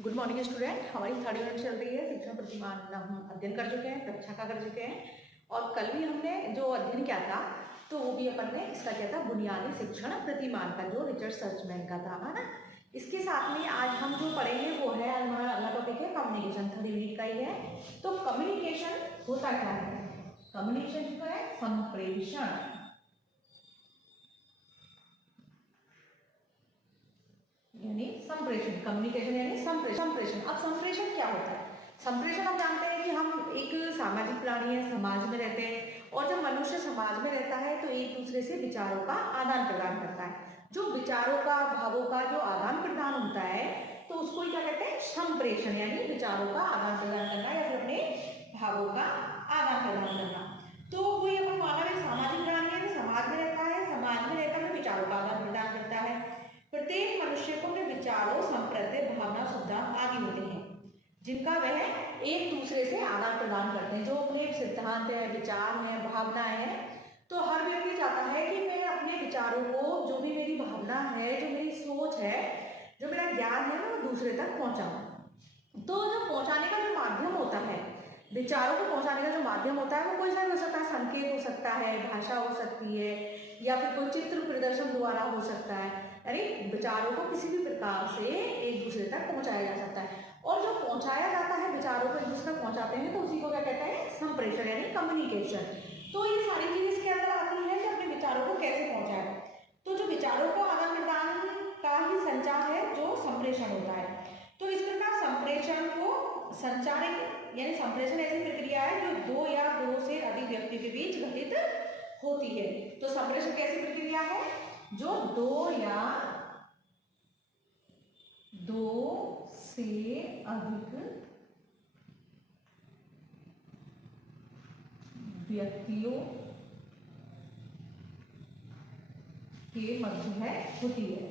Good morning student. हमारी third unit चल रही है शिक्षण प्रतिमान। हम अध्ययन कर चुके हैं, कक्षा का कर चुके हैं और कल भी हमने जो अध्ययन किया था तो वो भी अपन ने इसका किया था बुनियादी शिक्षण प्रतिमान का, जो रिचर्ड सर्चमैन का था, है ना। इसके साथ में आज हम जो पढ़ेंगे वो है हमारा अगला टॉपिक है कम्युनिकेशन। थर्ड यूनिट का ही है। तो कम्युनिकेशन होता क्या है? कम्युनिकेशन जो है संप्रेषण, यानी संप्रेषण। कम्युनिकेशन यानी संप्रेषण। अब संप्रेषण क्या होता है? संप्रेषण हम जानते हैं कि हम एक सामाजिक प्राणी है, समाज में रहते हैं और जब मनुष्य समाज में रहता है तो एक दूसरे से विचारों का आदान प्रदान करता है। जो विचारों का, भावों का जो आदान प्रदान होता है तो उसको क्या कहते हैं? संप्रेषण, यानी विचारों का आदान प्रदान करना या फिर अपने भावों का आदान प्रदान करना। तो वही अपन मानव एक सामाजिक प्राणी है, समाज में रहता है, समाज में रहकर वह विचारों का आदान प्रदान करता है। प्रत्येक मनुष्य को अपने विचारों, संप्रदाय, भावना, सिद्धांत आदि होते हैं जिनका वह एक दूसरे से आदान प्रदान करते हैं। जो अपने सिद्धांत है, विचार है, भावनाएं हैं, तो हर व्यक्ति चाहता है कि मैं अपने विचारों को, जो भी मेरी भावना है, जो मेरी सोच है, जो मेरा ज्ञान है, वो दूसरे तक पहुंचाऊं। तो जो पहुंचाने का जो माध्यम होता है, विचारों को पहुंचाने का जो माध्यम होता है वो कोई सा हो सकता है। संकेत हो सकता है, भाषा हो सकती है, या फिर कोई चित्र प्रदर्शन द्वारा हो सकता है। यानी विचारों को किसी भी प्रकार से एक दूसरे तक पहुंचाया जा सकता है। और जो पहुंचाया जाता है, विचारों को एक दूसरे तक पहुंचाते हैं, तो उसी को क्या कहते हैं? संप्रेषण यानी कम्युनिकेशन। तो ये सारी चीजें इसके अंदर आती है कि अपने विचारों को कैसे पहुंचाए। तो जो विचारों को आदान प्रदान का ही संचार है जो संप्रेषण होता है। तो इस प्रकार संप्रेषण को संचार यानी संप्रेषण ऐसी प्रक्रिया है जो दो या दो से अधिक व्यक्तियों के बीच घटित होती है। तो संप्रेषण कैसी प्रक्रिया है? जो दो या दो से अधिक व्यक्तियों के मध्य है होती है।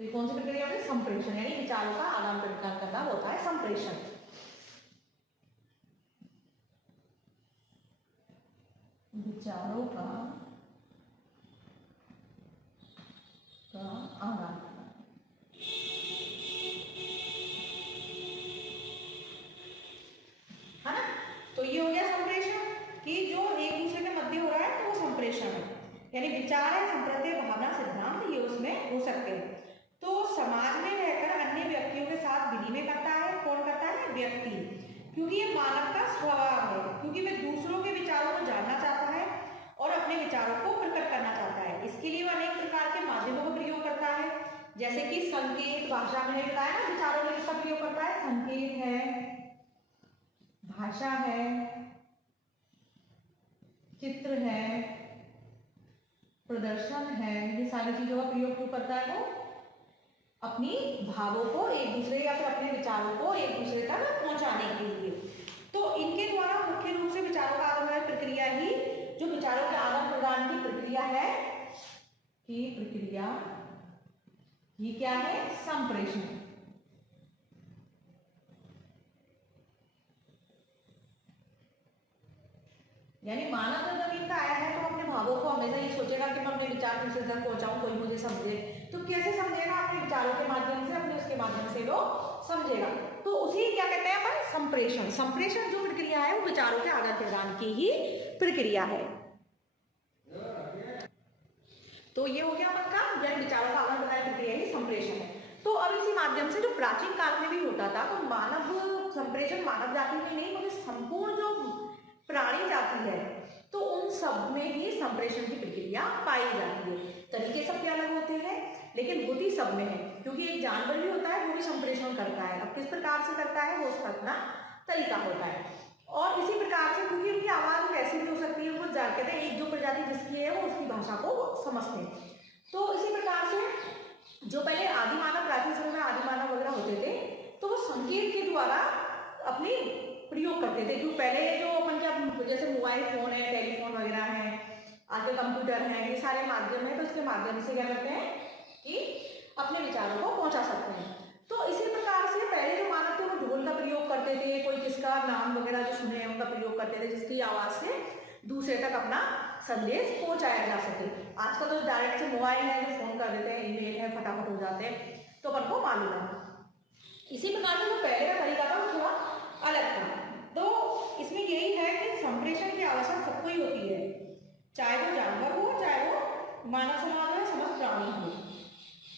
तो ये कौन सी प्रक्रिया है? संप्रेषण, यानी विचारों का आदान प्रदान करना होता है संप्रेषण। विचारों का आदान प्रदान, है ना। तो ये हो गया संप्रेषण कि जो एक दूसरे के मध्य हो रहा है तो वो संप्रेषण है। यानी विचार है, संप्रदाय, भावना, सिद्धांत, ये उसमें हो सकते हैं। तो समाज में रहकर अन्य व्यक्तियों के साथ विनिमय करता है। कौन करता है? व्यक्ति, क्योंकि ये मानव का स्वभाव है, क्योंकि वह दूसरों के विचारों को जानना चाहता है और अपने विचारों को प्रकट करना चाहता है। इसके लिए वह अनेक प्रकार के माध्यमों का प्रयोग करता है, जैसे कि संकेत, भाषा में बताया ना, विचारों में किसका प्रयोग करता है? संकेत है, भाषा है, चित्र है, प्रदर्शन है, ये सारी चीजों का प्रयोग क्यों करता है? वो अपनी भावों को एक दूसरे या फिर अपने विचारों को एक दूसरे तक पहुंचाने के लिए। तो इनके द्वारा मुख्य रूप से विचारों का आदान प्रदान प्रक्रिया ही, जो विचारों के आदान प्रदान की प्रक्रिया है, कि प्रक्रिया ये क्या है? संप्रेषण। यानी मानव जब जमीन पर आया है तो अपने भावों को हमेशा ये सोचेगा कि मैं अपने विचार दूसरे तक पहुंचाऊं, कोई मुझे समझे। तो कैसे समझेगा? अपने विचारों के माध्यम से, अपने उसके माध्यम से वो समझेगा। तो उसी क्या कहते हैं अपन? संप्रेषण। संप्रेषण जो प्रक्रिया है वो विचारों के आदान प्रदान की ही प्रक्रिया है। तो ये हो गया अपन का, यानी विचारों का आदान प्रदान प्रक्रिया ही संप्रेषण है। तो अब इसी माध्यम से जो प्राचीन काल में भी होता था, तो मानव संप्रेषण मानव जाति में नहीं बल्कि संपूर्ण जो प्राणी जाति है तो उन सब में ही संप्रेषण की प्रक्रिया पाई जाती है। तरीके सबके अलग होते हैं लेकिन होती सब में है, क्योंकि एक जानवर भी होता है वो भी संप्रेषण करता है। अब किस प्रकार से करता है वो उसका अपना तरीका होता है। और इसी प्रकार से, क्योंकि उनकी आवाज कैसी भी हो सकती है, वो कहते हैं एक जो प्रजाति जिसकी है वो उसकी भाषा को समझते हैं। तो इसी प्रकार से जो पहले आदि मानव, प्राचीन समय में आदि मानव वगैरह होते थे, तो वो संकेत के द्वारा अपनी प्रयोग करते थे। क्योंकि पहले जो अपन क्या, जैसे मोबाइल फोन है, टेलीफोन वगैरह है, आजकल कंप्यूटर है, ये सारे माध्यम है, तो इसके माध्यम से क्या करते हैं कि अपने विचारों को पहुंचा सकते हैं। तो इसी प्रकार से पहले जो मानव थे वो ढोल का प्रयोग करते थे, कोई किसका नाम वगैरह जो सुने हैं उनका प्रयोग करते थे, जिसकी आवाज से दूसरे तक अपना संदेश पहुंचाया जा सके। आजकल तो डायरेक्ट से मोबाइल है तो फोन कर देते हैं, ईमेल है फटाफट हो जाते हैं, तो अपन को मालूम है। इसी प्रकार से जो पहले का तरीका था वो थोड़ा अलग था। तो इसमें यही है कि संप्रेषण की आवश्यकता सबको ही होती है, चाहे वो जानवर हो, चाहे वो मानव समाज हो, समस्त प्राणी हो,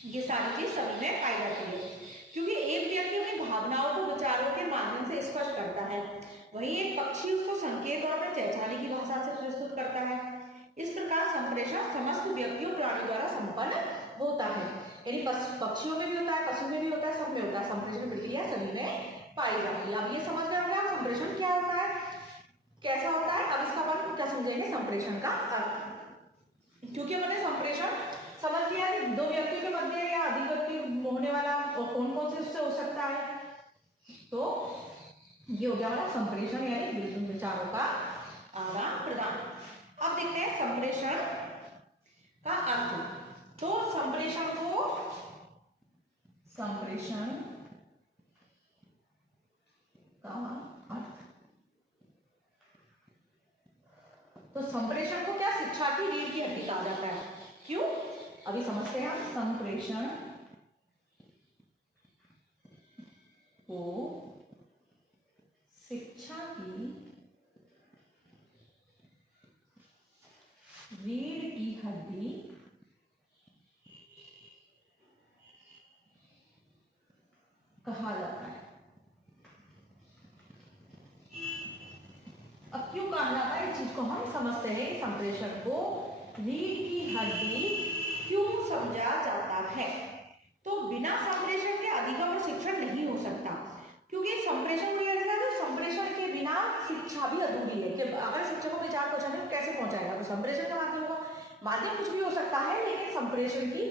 ये सारी चीज सभी में पाई जाती है। क्योंकि एक व्यक्ति अपनी भावनाओं को विचारों के माध्यम से स्पष्ट करता है, वहीं एक पक्षी उसको संकेत और अपने चहचहाने की भाषा से प्रस्तुत करता है। इस प्रकार संप्रेषण समस्त व्यक्तियों प्राणी द्वारा संपन्न होता है। यानी पक्षियों में भी होता है, पशु में भी होता है, सब में होता है, संप्रेषण प्रक्रिया सभी में पाई जाती है। अब ये समझ में आ गया संप्रेषण क्या होता है, कैसा होता है। अब इसका अपन क्या समझेंगे, संप्रेषण का अर्थ। क्योंकि मैंने संप्रेषण समझ लिया कि दो व्यक्तियों के मध्य या अधिक व्यक्ति होने वाला और कौन कौन से उससे हो सकता है, तो ये हो गया हमारा संप्रेषण यानी विचारों का आदान प्रदान। अब देखते हैं संप्रेषण का अर्थ। तो संप्रेषण को संप्रेषण का अर्थ, तो संप्रेषण को क्या शिक्षा की रीढ़ की हड्डी कहा जाता है। क्यों, अभी समझते हैं हम। संप्रेषण को शिक्षा की रीढ़ की हड्डी कहा जाता है। अब क्यों कहा जाता है, इस चीज को हम समझते हैं। संप्रेषण को रीढ़ की हड्डी क्यों समझा जाता है, तो बिना संप्रेषण के अधिगम और शिक्षण नहीं हो सकता। क्योंकि संप्रेषण को यह है कि संप्रेषण के बिना शिक्षा भी अधूरी है। कि अगर शिक्षक को विचार पहुंचाने को कैसे पहुंचाएगा, तो संप्रेषण का माध्यम होगा। माध्यम कुछ भी हो सकता है, लेकिन संप्रेषण की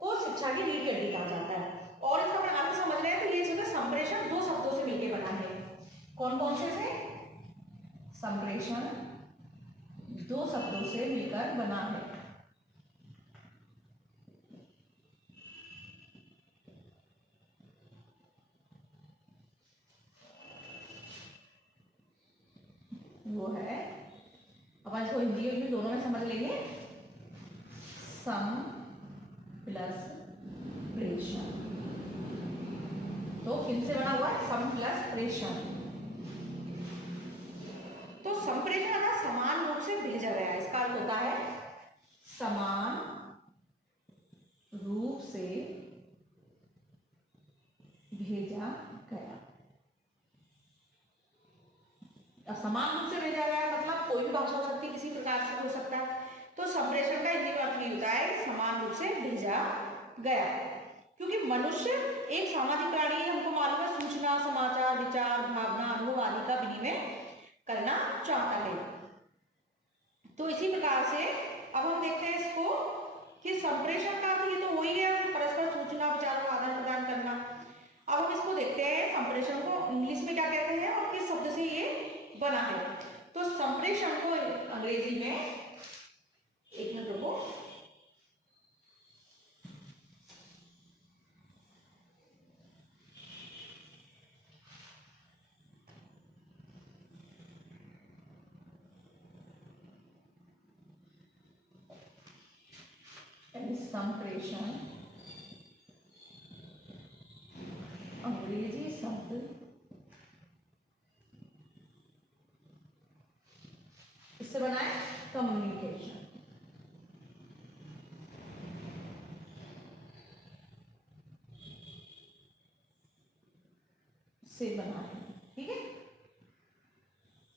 को शिक्षा की रीढ़ की हड्डी कहा जाता है। और इसका अपन आगे समझ रहे हैं, तो ये संप्रेषण दो शब्दों से मिलकर बना है। कौन कौन से संप्रेषण दो शब्दों से मिलकर बना है। वो है, अपन इसको हिंदी और दोनों में समझ लेंगे। सम प्लस प्रेषण, तो किन से बना हुआ है, सम प्लस प्रेषण। तो संप्रेषण का समान रूप से भेजा गया है, इसका अर्थ होता है समान रूप से भेजा गया। अब समान रूप से भेजा गया मतलब कोई भी भाषा हो सकती है, किसी प्रकार से हो सकता है। तो संप्रेषण का हिंदी में अर्थ नहीं होता है समान रूप से भेजा गया। क्योंकि मनुष्य एक सामाजिक प्राणी है, हमको मालूम है, सूचना, समाचार, विचार, भावना, अनुभव आदि का विनिमय करना चाहता है। तो इसी प्रकार से अब हम देखते हैं इसको कि संप्रेषण का अर्थ ये तो हो ही गया, परस्पर सूचना, विचारों का आदान प्रदान करना। अब हम इसको देखते हैं संप्रेषण को इंग्लिश में क्या कहते हैं और किस शब्द से ये बना है। तो संप्रेषण को अंग्रेजी में, एक मिनट रुको, संप्रेषण अंग्रेजी शब्द इससे बना है कम्युनिकेशन। से बना है, ठीक है।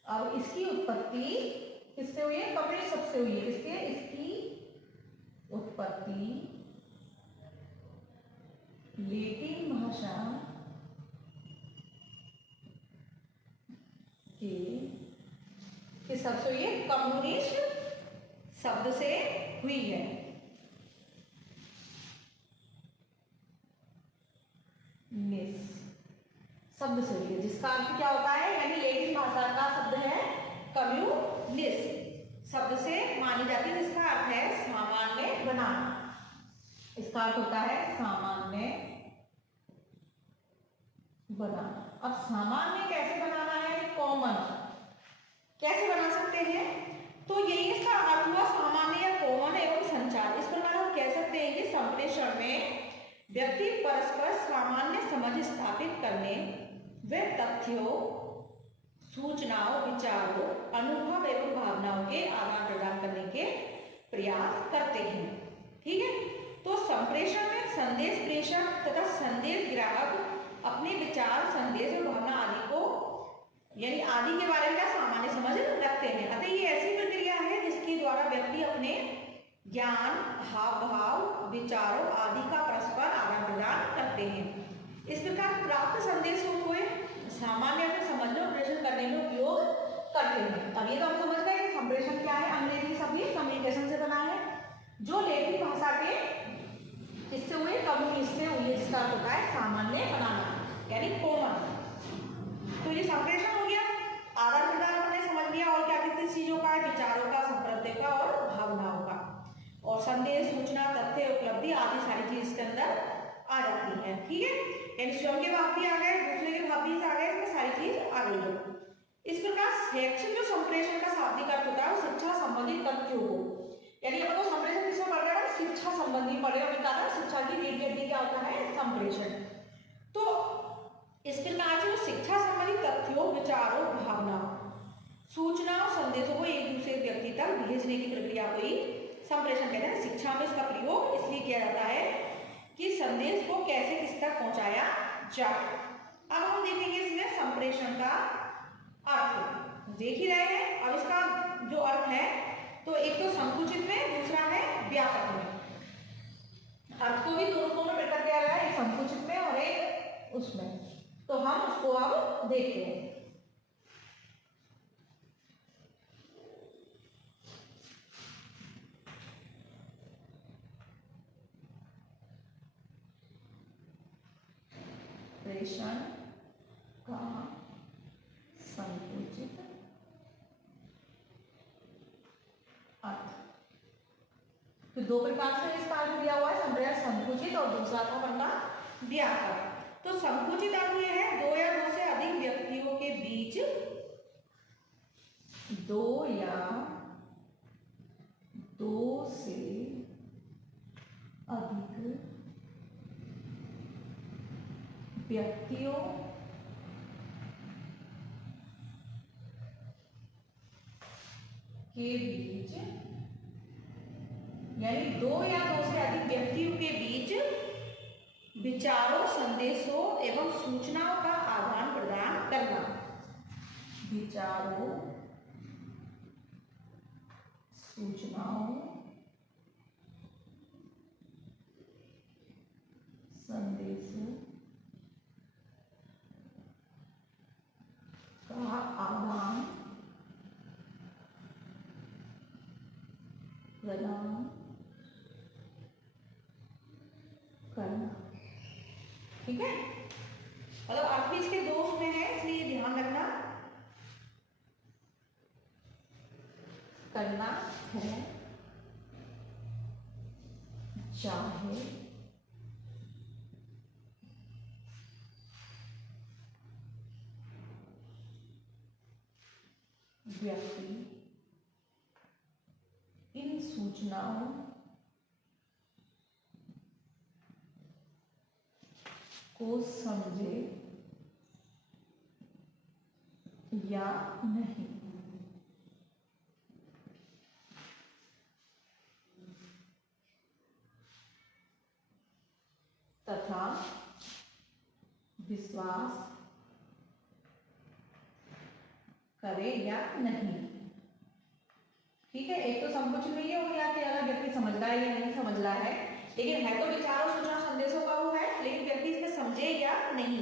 अब इसकी उत्पत्ति किससे हुई है, कम्युनिस्ट शब्द से हुई है। किसके, इसकी उत्पत्ति लैटिन भाषा के किस शब्द से हुई है, कम्युनिस्ट शब्द से हुई है। मिस शब्द से हुई है, जिसका अर्थ क्या होता है, यानी लैटिन भाषा का शब्द है कम्युनिस्ट शब्द से मानी जाती है, जिसका अर्थ है सामान्य बनाना। इसका अर्थ होता है सामान्य बनाना। अब सामान्य कैसे बनाना है, कॉमन कैसे बना सकते हैं, तो यही इसका अर्थ हुआ सामान्य या कॉमन एवं संचार। इस प्रकार हम कह सकते हैं कि संप्रेषण में व्यक्ति परस्पर सामान्य समझ स्थापित करने व तथ्यों, सूचनाओं, विचारों, अनुभव एवं भावनाओं के आदान प्रदान करने के प्रयास करते हैं। ठीक है, तो संप्रेषण में संदेश प्रेषक तथा संदेश ग्राहक अपने विचार, संदेश और भावना आदि को यानी आदि के बारे में क्या सामान्य समझ रखते हैं। अतः ये ऐसी प्रक्रिया है जिसके द्वारा व्यक्ति अपने ज्ञान, हाव भाव, विचारों आदि का परस्पर आदान प्रदान करते हैं। इस प्रकार प्राप्त संदेशों को सामान्य में समझने और प्रेषण करने में उपयोग करते हैं। अब ये तो हम समझ गए संप्रेषण क्या है। अंग्रेजी शब्द ये कम्युनिकेशन से बना है, जो लैटिन भाषा के इससे हुए कम्युनिस्ट से हुई, जिसका अर्थ होता है सामान्य बनाना यानी कॉमन। तो ये संप्रेषण हो गया, आदान प्रदान हमने समझ लिया। और क्या कितनी चीजों का है, विचारों का, संप्रदाय का और भावनाओं का, और संदेश, सूचना, तथ्य, उपलब्धि आदि सारी चीज इसके अंदर आ जाती है। ठीक है, यानी स्वयं के भाव भी आ गए, दूसरे के भाव भी आ गए, इसमें सारी चीज आ गई है। इस प्रकार शैक्षिक जो संप्रेषण का शाब्दिक अर्थ होता है शिक्षा संबंधित तथ्यों को, यानी अपन को संप्रेषण किसमें पढ़ रहे हैं, शिक्षा संबंधी पढ़े, और बताना शिक्षा की रीढ़ की हड्डी क्या होता है, संप्रेषण। तो इस प्रकार से शिक्षा संबंधी तथ्यों, विचारों, भावनाओं, सूचनाओं, संदेशों को एक दूसरे व्यक्ति तक भेजने की प्रक्रिया को ही संप्रेषण कहते हैं। शिक्षा में इसका प्रयोग इसलिए किया जाता है कि संदेश को कैसे किस तक पहुंचाया जाए। अब हम देखेंगे इसमें संप्रेषण का अर्थ, देख ही रहे हैं। अब इसका जो अर्थ है तो एक तो संकुचित में, दूसरा है व्यापक में। अर्थ को भी दोनों में प्रकट किया गया है, एक संकुचित में और एक उसमें। तो हम उसको अब देखते हैं। प्रेषण का संकुचित अर्थ, तो दो प्रकार से इसका अर्थ दिया हुआ है, संप्रेषण संकुचित और दूसरा था बनना व्यापक। तो संकुचित अर्थ यह है दो या दो से अधिक व्यक्तियों के बीच, दो या दो से अधिक व्यक्तियों के बीच, यानी दो या दो से अधिक व्यक्तियों के बीच विचारों, संदेशों एवं सूचनाओं का आदान प्रदान करना। विचारों, सूचनाओं, संदेशों का आदान प्रदान करना। ठीक है, मतलब आप भी इसके दो उसमें है, इसलिए ध्यान रखना। करना है चाहे व्यक्ति इन सूचनाओं को समझे या नहीं। तथा विश्वास करे या नहीं। ठीक है, एक तो संकुचित में ये हो गया कि अगर व्यक्ति समझ रहा है या नहीं समझ रहा है, लेकिन है तो विचारों, सूचना, संदेशों का वो है, लेकिन व्यक्ति इसमें समझे या नहीं।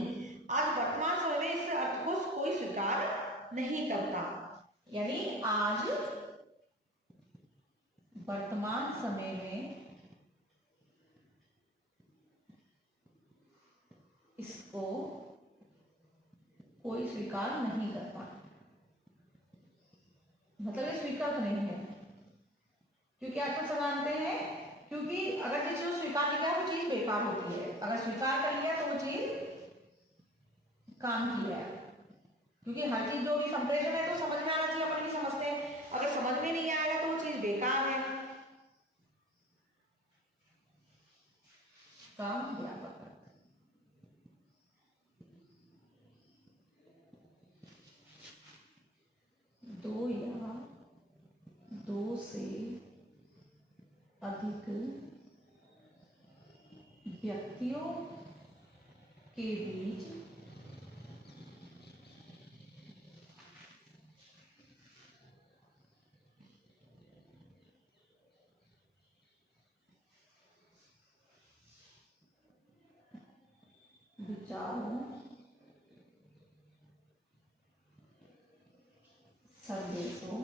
आज वर्तमान समय में इस अर्थ को कोई स्वीकार नहीं करता, यानी आज वर्तमान समय में इसको कोई स्वीकार नहीं करता, मतलब ये स्वीकार नहीं है। क्योंकि आप तो जानते हैं, क्योंकि अगर किसी को स्वीकार नहीं किया तो चीज बेकार होती है, अगर स्वीकार कर लिया तो वो चीज काम किया है। क्योंकि हर चीज जो भी संप्रेषण है तो समझ में आना चाहिए, अपन भी समझते हैं, अगर समझ में नहीं आएगा तो वो चीज बेकार है। काम व्यापक अर्थ, दो या दो से अधिक व्यक्तियों के बीच विचारों, संदेशों,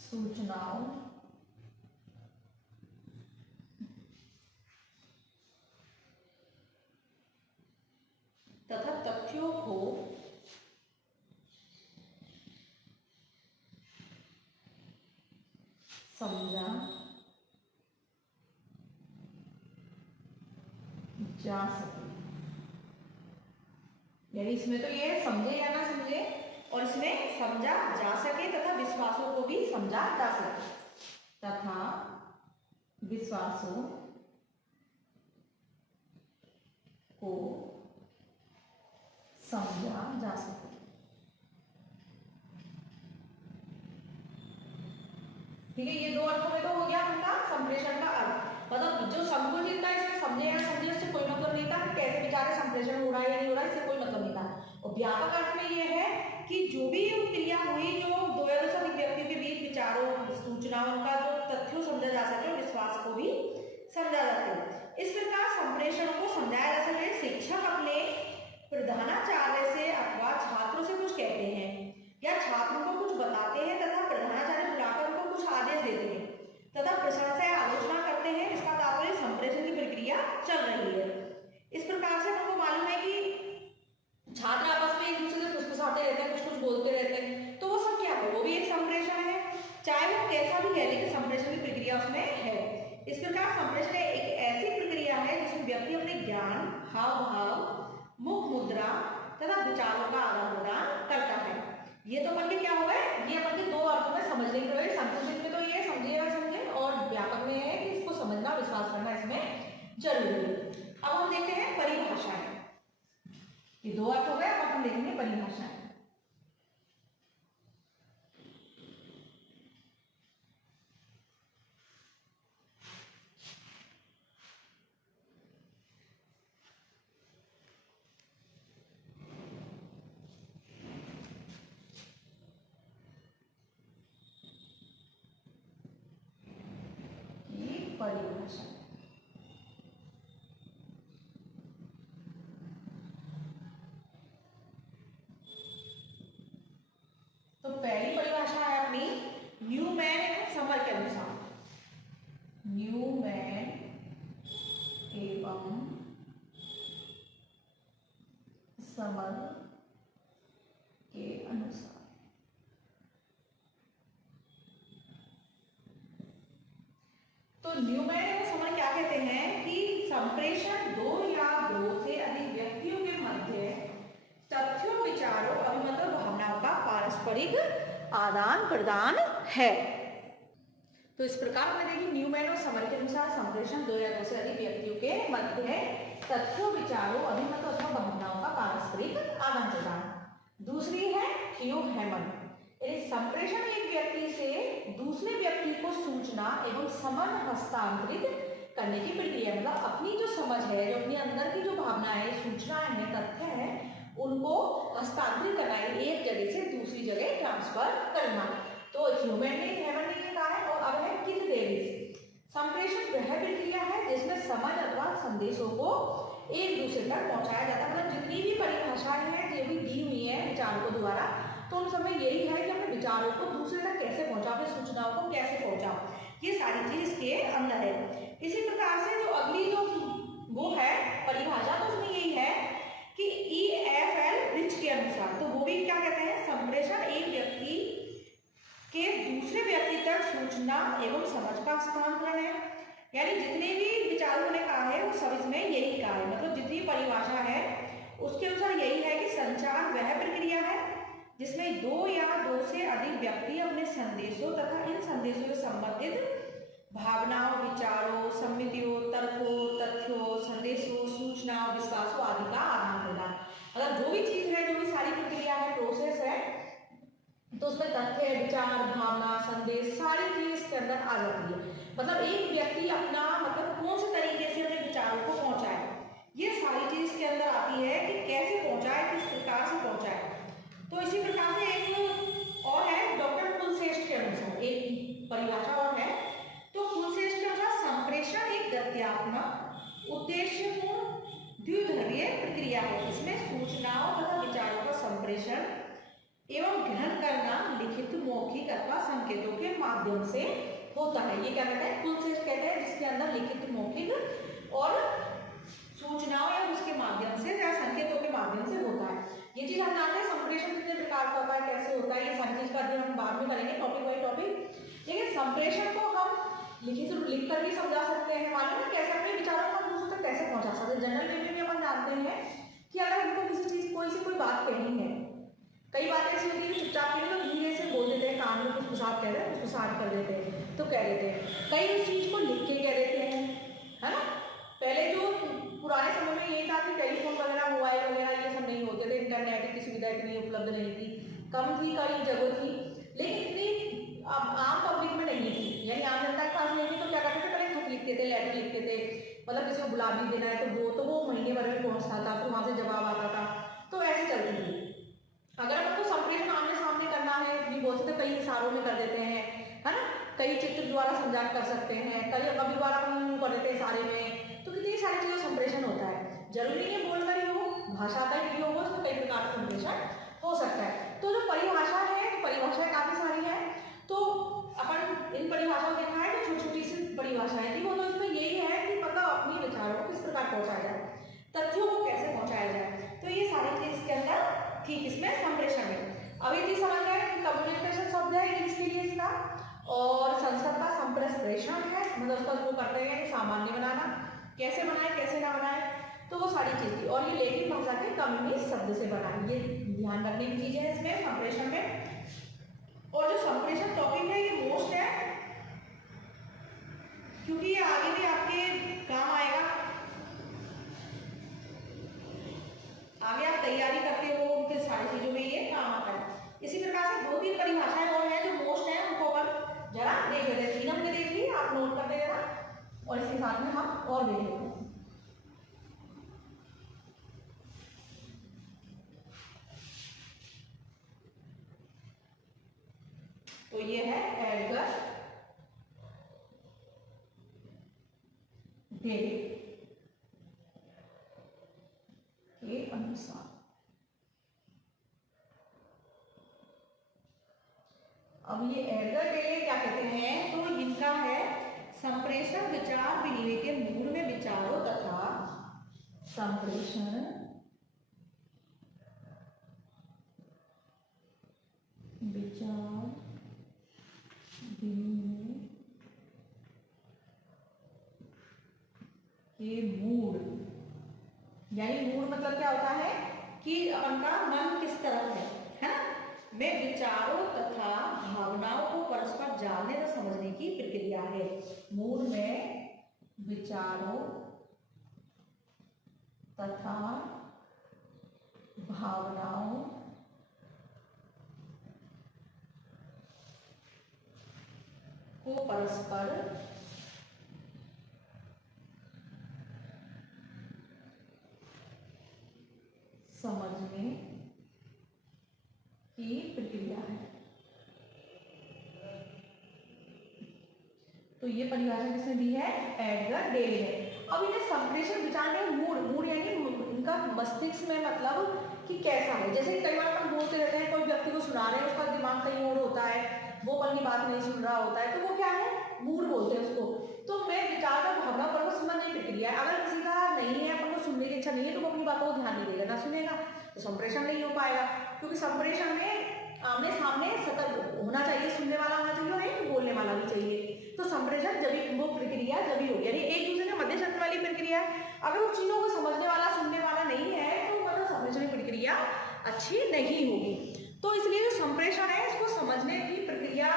सूचनाओं तथा तथ्यों को समझा जा सके। यानी इसमें तो ये समझे या ना समझे, और इसमें समझा जा सके तथा विश्वासों को भी समझा जा सके, तथा विश्वासों को समझा जा सके। ठीक है, ये दो अर्थों में तो हो गया उनका संप्रेषण का अर्थ। मतलब जो संकुचित था इसमें समझे या समझे उससे कोई मतलब नहीं था, कैसे विचार संप्रेषण हो रहा है या नहीं हो रहा है इससे कोई मतलब नहीं था। और व्यापक अर्थ में ये है कि जो भी क्रिया हुई जो दो या दो से अधिक व्यक्तियों के बीच विचारों, सूचनाओं का जो तथ्यों समझा जा सके, विश्वास को भी समझा जा सके। इस प्रकार संप्रेषण को समझाया जा सके। शिक्षक अपने प्रधानाचार्य से अथवा छात्रों से कुछ कहते हैं या छात्रों को कुछ बताते हैं तथा प्रधानाचार्य बुलाकर उनको कुछ आदेश देते हैं तथा प्रशंसा या आलोचना करते हैं। इसका तात्पर्य संप्रेषण की प्रक्रिया चल रही है। इस प्रकार से हमको मालूम है कि छात्र आपस में एक दूसरे से फुसफुसाते रहते हैं, कुछ कुछ बोलते रहते हैं, तो वो सब क्या है, वो भी एक संप्रेषण है, चाहे वो कैसा भी कह ले कि संप्रेषण की प्रक्रिया उसमें है। इस प्रकार संप्रेषण एक ऐसी प्रक्रिया है जिसमें व्यक्ति अपने ज्ञान, हाव भाव, मुख मुद्रा तथा विचारों का आदान प्रदान करता है। ये तो अपन के क्या हो गए, ये अपन के दो अर्थों में समझने के लिए, संकुचित में तो ये समझिए या समझे, और व्यापक में है कि इसको समझना, विश्वास करना इसमें जरूरी है। अब हम देखते हैं परिभाषाएं। ये दो अर्थ हो गए, अब हम देखेंगे परिभाषाएं। परिभाषा तो पहली परिभाषा है अपनी न्यूमैन एवं समर के अनुसार। न्यूमैन एवं समर के अनुसार। तो न्यूमैन एवं समर क्या कहते हैं कि संप्रेषण दो या दो से अधिक व्यक्तियों के मध्य तथ्यों, विचारों, अभिमत और भावनाओं का पारस्परिक आदान प्रदान है। तो इस प्रकार हमने देखी न्यूमैन और समर के अनुसार संप्रेषण दो या दो से अधिक व्यक्तियों के मध्य तथ्यों, विचारों, अभिमत अथवा भावनाओं का पारस्परिक आदान प्रदान। दूसरी है ह्यू हेमन। संप्रेषण एक व्यक्ति से दूसरे व्यक्ति को सूचना एवं समझ हस्तांतरित करने की प्रक्रिया। मतलब अपनी जो समझ है, जो अपने अंदर की जो भावना है, सूचनाएं हैं, तथ्य है, उनको हस्तांतरित करना है, एक जगह से दूसरी जगह ट्रांसफर करना। तो ह्यूमन ने, हेमन ने कहा है। और अब है किथ डेविस। संप्रेषण वह प्रक्रिया है जिसमें समझ अथवा संदेशों को एक दूसरे तक पहुंचाया जाता है। मतलब जितनी भी परिभाषाएं हैं जो भी दी हुई है विचारकों द्वारा, तो उन समय यही है कि अपने विचारों को दूसरे तक कैसे पहुंचाओ, अपनी सूचनाओं को कैसे पहुंचाओ, ये सारी चीज इसके अंदर है। इसी प्रकार से जो अगली जो वो है परिभाषा, तो उसमें यही है कि EFL रिच के अनुसार, तो वो भी क्या कहते हैं, संप्रेषण एक व्यक्ति के दूसरे व्यक्ति तक सूचना एवं समझ का हस्तांतरण है। यानी जितने भी विचार विचार होने का है वो सब इसमें यही का है, मतलब जितनी परिभाषा है उसके अनुसार यही है कि संचार वह प्रक्रिया है जिसमें दो या दो से अधिक व्यक्ति अपने संदेशों तथा इन संदेशों से संबंधित भावनाओं, विचारों, समितियों, तर्कों, तथ्यों, संदेशों, सूचनाओं, विश्वासों आदि का आदान प्रदान, मतलब जो भी चीज है, जो भी सारी प्रक्रिया है, प्रोसेस है, तो उसमें तथ्य, विचार, भावना, संदेश सारी चीज इसके अंदर आ जाती है। मतलब एक व्यक्ति अपना मतलब कौन से तरीके से अपने विचारों को पहुंचाए, ये सारी चीज इसके अंदर आती है कि कैसे पहुंचाए, किस प्रकार से पहुंचाए। तो इसी प्रकार से एक और है डॉक्टर कुलश्रेष्ठ के अनुसार एक परिभाषा और है, तो कुलश्रेष्ठ के अनुसार संप्रेषण एक गत्यात्मक उद्देश्यपूर्ण द्विध्रुवीय प्रक्रिया है। इसमें सूचनाओं तथा विचारों का संप्रेषण एवं ग्रहण करना लिखित, मौखिक अथवा संकेतों के माध्यम से होता है। ये क्या कहते हैं, कुलश्रेष्ठ कहते हैं, जिसके अंदर लिखित, मौखिक और सूचनाओं या उसके माध्यम से या संकेतों के माध्यम से होता है। ये चीज हम जानते हैं संप्रेषण कितने प्रकार का होता है, कैसे होता है, ये सारी चीज का अध्ययन हम बाद में करेंगे टॉपिक बाय टॉपिक। लेकिन संप्रेषण को हम लिखकर भी समझा सकते हैं, मालूम है कैसे अपने विचारों को दूसरों तक कैसे पहुंचा सकते हैं। जनरल वे में अपन जानते हैं कि अगर हमको किसी चीज कोई बात कहनी है, कई बातें ऐसी होती है कि चुपचाप के लिए तो धीरे से बोल देते हैं, कान में कुछ प्रसाद कह रहे हैं, कुछ प्रसाद कर देते हैं, तो कह देते हैं। कई उस चीज को लिख के कह देते हैं, है ना। पहले जो पुराने समय में ये था कि टेलीफोन वगैरह, मोबाइल वगैरह ये सब नहीं होते थे, इंटरनेट की सुविधा इतनी उपलब्ध नहीं थी, कम थी, कई जगह थी, लेकिन इतनी आम पब्लिक में नहीं थी, यानी आम जनता के पास नहीं थी। तो क्या करते थे, पहले खत लिखते थे, लेटर लिखते थे, मतलब किसी को गुलाब भी देना है तो वो महीने भर में पहुंचता था, तो वहां से जवाब आता था, तो ऐसे चलती थी। अगर आपको संप्रेषण आमने सामने करना है, ये बोलते थे, कई इशारों में कर देते हैं, है ना, कई चित्र द्वारा संचार कर सकते हैं, कई कभी बार अपन कर देते हैं इशारे में, तो कितनी सारी चीजों संप्रेषण होता है। जरूरी नहीं है बोलकर ही हो, भाषा का ही हो, तो कई प्रकार का संप्रेषण हो सकता है। तो जो परिभाषा है, परिभाषाएं काफी सारी है, तो अपन इन परिभाषाओं को देखा है कि छोटी छोटी सी परिभाषाएं थी, वो तो इसमें यही है कि मतलब अपने विचारों को किस प्रकार पहुंचाया जाए, तथ्यों को कैसे पहुंचाया जाए, तो ये सारी चीज इसके अंदर ठीक इसमें संप्रेषण है। अभी चीज समझ गए कि कम्युनिकेशन शब्द है इंग्लिश के लिए इसका, और संस्कृत का संप्रेषण है, मतलब उसका जो करते हैं सामान्य बनाना, कैसे बनाए कैसे ना बनाए, तो वो सारी चीज थी। और ये लेटिन भाषा के कम्युनिस्ट शब्द से बना है, ये ध्यान रखने की चीजें है इसमें संप्रेषण में। और जो संप्रेषण टॉपिक है ये मोस्ट है, क्योंकि ये आगे भी आपके काम आएगा, आगे आप तैयारी करते हो उनके सारी चीजों में ये काम आता है। इसी प्रकार से 2-3 परिभाषाएं और हैं जो मोस्ट है, उनको अपन जरा देख लेते हैं। 3 हमने देख ली, आप नोट करते रहना, और इसके साथ में हम और देख लेते हैं। तो ये है एडगर डेविड के अनुसार। अब ये एडगर डेविड क्या कहते हैं, तो इनका है संप्रेषण विचार विनिमय के मूल में विचारों तथा संप्रेषण विचार विनिमय के मूड, यानी मूड मतलब क्या होता है कि उनका मन किस तरफ है ना, में विचारों तथा भावनाओं को परस्पर जानने तथा समझने की प्रक्रिया है। मूड में विचारों तथा भावनाओं को परस्पर समझने की प्रक्रिया है। तो ये परिभाषा किसने दी है, एडगर डेविड ने। अब इन्हें संप्रेषण विचार में मूड यानी इनका मस्तिष्क में मतलब कि कैसा है, जैसे कई बार हम बोलते रहते हैं, कोई व्यक्ति को सुना रहे हैं, उसका दिमाग कहीं और होता है, वो अपन की बात नहीं सुन रहा होता है, तो वो क्या है, मूड बोलते हैं उसको। तो मैं विचार का भावना पर समझने की प्रक्रिया है। अगर किसी का नहीं है, अपन को सुनने की इच्छा नहीं है, तो वो अपनी बातों को ध्यान नहीं देगा, ना सुनेगा, तो संप्रेषण नहीं हो पाएगा। क्योंकि संप्रेषण में आमने सामने सतर्क होना चाहिए, सुनने वाला होना चाहिए और एक बोलने वाला भी चाहिए। तो संप्रेषण जब वो प्रक्रिया जब होगी, यानी एक दूसरे के मध्य प्रक्रिया है। अगर उन चीज़ों को समझने वाला सुनने वाला नहीं है तो मतलब संप्रेषण की प्रक्रिया अच्छी नहीं होगी। तो इसलिए जो संप्रेषण है इसको समझने की प्रक्रिया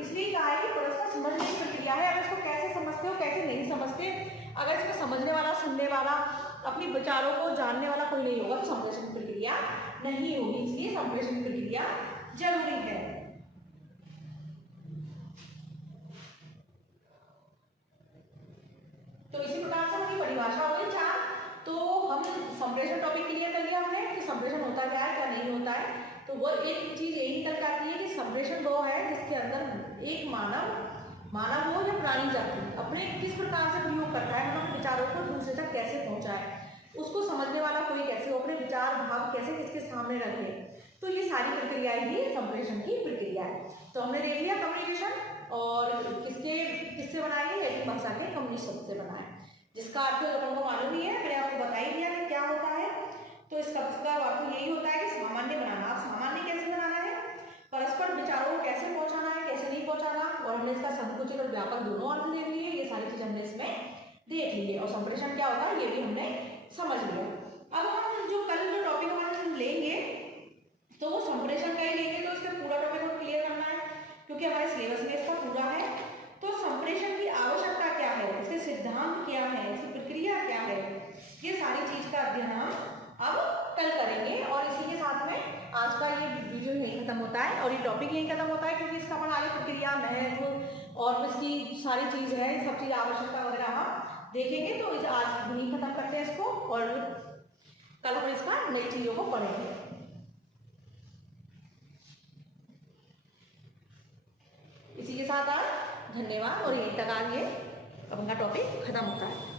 इसलिए कहा है कि परस्पर समझने की प्रक्रिया है। अगर इसको कैसे समझते हो कैसे नहीं समझते, अगर इसको समझने वाला सुनने वाला अपने विचारों को जानने वाला कोई नहीं होगा तो संप्रेषण की प्रक्रिया नहीं होगी। इसलिए संप्रेषण की प्रक्रिया जरूरी है। तो इसी प्रकार से हमारी परिभाषा हो गई 4। तो हम संप्रेषण टॉपिक क्लियर कर लिया हमने कि संप्रेषण होता क्या है क्या नहीं होता है। तो वो एक चीज यही निकल के आती है कि संप्रेषण वो है जिसके अंदर एक मानव हो या प्राणी जाति अपने किस प्रकार से प्रयोग करता है, मतलब विचारों को दूसरे तक कैसे पहुंचाए, उसको समझने वाला कोई कैसे हो, अपने विचार भाव कैसे किसके सामने रखे। तो ये सारी प्रक्रियाएं ही संप्रेषण की प्रक्रिया है। तो हमने देख लिया कम्युनिकेशन और किससे बनाए, लैटिन भाषा के कम्युनिस्ट शब्द से बनाए, जिसका अर्थ लोगों को मालूम ही है, मैंने आपको बता ही दिया कि क्या होता है। तो इस शब्द का अर्थ यही होता है कि सामान्य बनाना। आप सामान्य कैसे बनाना है, परस्पर विचारों को कैसे पहुंचाना है, कैसे नहीं पहुंचाना, और हमने इसका संकुचित और व्यापक दोनों अर्थ देख लिए। ये सारी चीज हमने इसमें देख ली है और संप्रेषण क्या होता है ये भी हमने समझ लिया। अब हम जो कल जो टॉपिक हमारे लेंगे तो वो संप्रेषण का ही लेंगे, तो इसका पूरा टॉपिक हमें क्लियर करना है क्योंकि हमारे सिलेबस में इसका पूरा है। तो संप्रेषण की आवश्यकता क्या है, इसके सिद्धांत क्या है, इसकी प्रक्रिया क्या है, ये सारी चीज का अध्ययन हम अब कल करेंगे। और इसी के साथ में आज का ये वीडियो यही खत्म होता है और ये टॉपिक यही खत्म होता है क्योंकि इसका अपन आगे प्रक्रिया महत्व और इसकी सारी चीज है, सब चीज आवश्यकता वगैरह हम देखेंगे। तो आज यही खत्म करते हैं इसको और कल हम इसका नई चीजों को पढ़ेंगे। इसी के साथ आज धन्यवाद और यहीं तक आज ये अपना टॉपिक खत्म होता है।